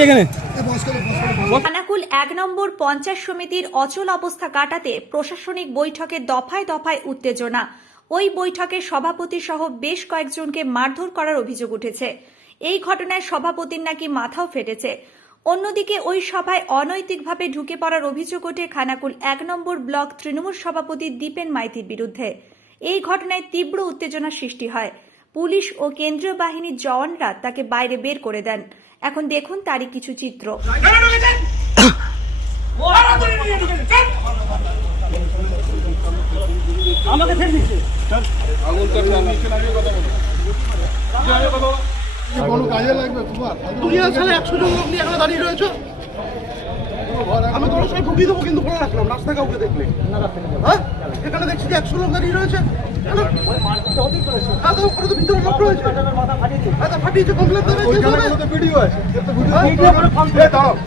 বাড়ি এখানে। খানাকুল এক নম্বর পঞ্চায়েত সমিতির অচল অবস্থা কাটাতে প্রশাসনিক বৈঠকে দফায় দফায় উত্তেজনা। ওই বৈঠকে সভাপতি সহ বেশ কয়েকজনকে মারধর করার অভিযোগ উঠেছে। এই ঘটনায় সভাপতির নাকি মাথাও ফেটেছে। অন্যদিকে ওই সভায় অনৈতিকভাবে ঢুকে পড়ার অভিযোগ ওঠে খানাকুল এক নম্বর ব্লক তৃণমূল সভাপতি দীপেন মাইতির বিরুদ্ধে। এই ঘটনায় তীব্র উত্তেজনা সৃষ্টি হয়। পুলিশ ও কেন্দ্রীয় বাহিনীর জওয়ানরা তাকে বাইরে বের করে দেন। এখন দেখুন তারই কিছু চিত্র। লাগবে তুমি সালে একশো লোক এখানে দাঁড়িয়ে রয়েছো। আমি তোমার সবাই ঢুকিয়ে দেবো কিন্তু রাখলাম রাস্তা কাউকে দেখলে। হ্যাঁ? এখানে দেখছি যে একশো লোক দাঁড়িয়ে রয়েছে। কেন? হ্যাঁ,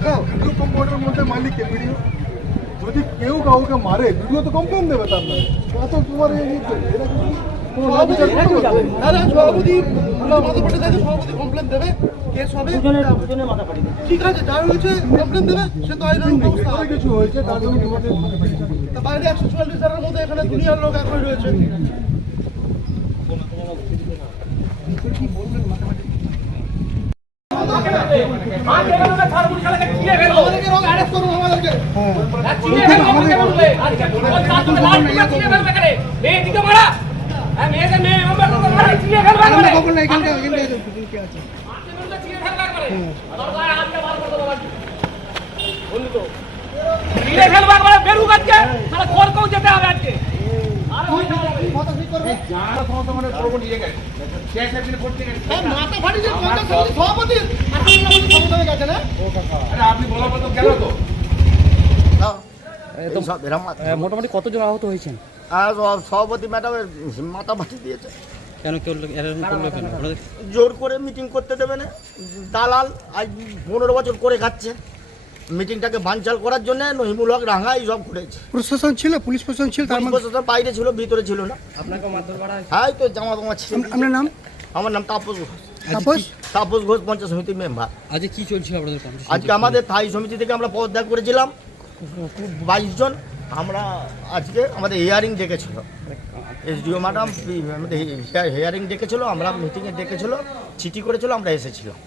হ্যাঁ, হ্যাঁ, মালিককে ভিডিও যদি কেউ কাউকে মারে ভিডিও তো কমপ্লেন দেবে তার তোমার কমপ্লেন দেবে। কেস ঠিক আছে হয়েছে কমপ্লেন দেবে সে তো আইনের ব্যবস্থা কিছু হয়েছে তার জন্য বাইরে একশো চুয়াল্লিশ জনের মধ্যে এখানে দুনিয়ার লোক হয়ে রয়েছে। হ্যাঁ, মাথা ফাটিয়েছে পঞ্চায়েত সমিতির সভাপতি ক্ষমতা হয়ে গেছে না সব এরম মোটামুটি কতজন আহত হয়েছেন? আর সভাপতি ম্যাডামের মাথা ফাটি দিয়েছে। কেন কেউ করল কেন জোর করে মিটিং করতে দেবে না। দালাল আজ পনেরো বছর করে খাচ্ছে। মিটিংটাকে বানচাল করার জন্য নহিমুল হক রাঙা এইসব করেছে প্রশাসন ছিল পুলিশ প্রশাসন ছিল প্রশাসন বাইরে ছিল ভিতরে ছিল না। হ্যাঁ এই তো জামা জামা ছিল আপনার নাম? আমার নাম তাপস ঘোষ। তাপস? তাপস ঘোষ পঞ্চায়েত সমিতির মেম্বার। আজকে কি চলছিল আপনাদের আজকে আমাদের থাই সমিতি থেকে আমরা পদত্যাগ করেছিলাম। বাইশ জন আমরা আজকে আমাদের হিয়ারিং ডেকেছিল। এসডিও ম্যাডাম আমাদের হিয়ারিং ডেকেছিল, আমরা মিটিংয়ে ডেকেছিল, চিঠি করেছিল, আমরা এসেছিলাম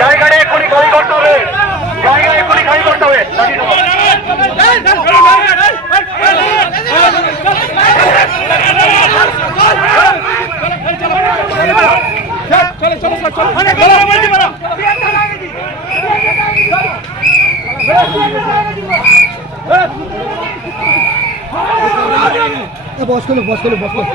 জায়গাটা এক্ষুনি খালি করতে হবে জায়গা এক্ষুনি খালি করতে হবে দাঁড়িয়ে থাকো। বস করল বস করল বস করল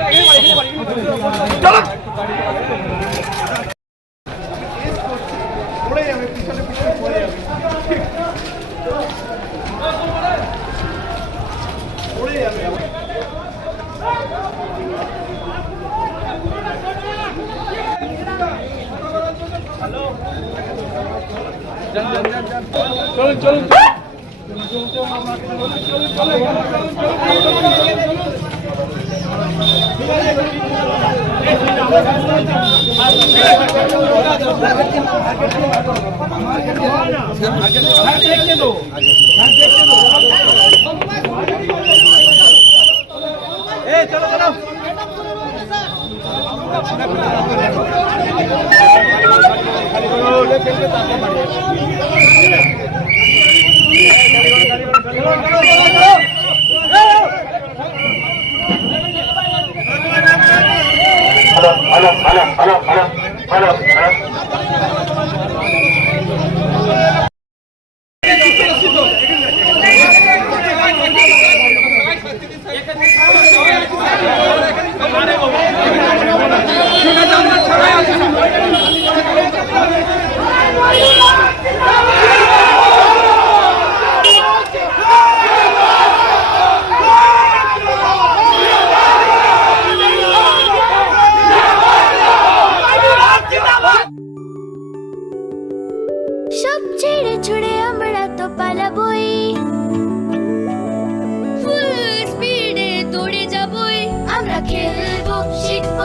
হ্যালো Arap, Arap, Arap.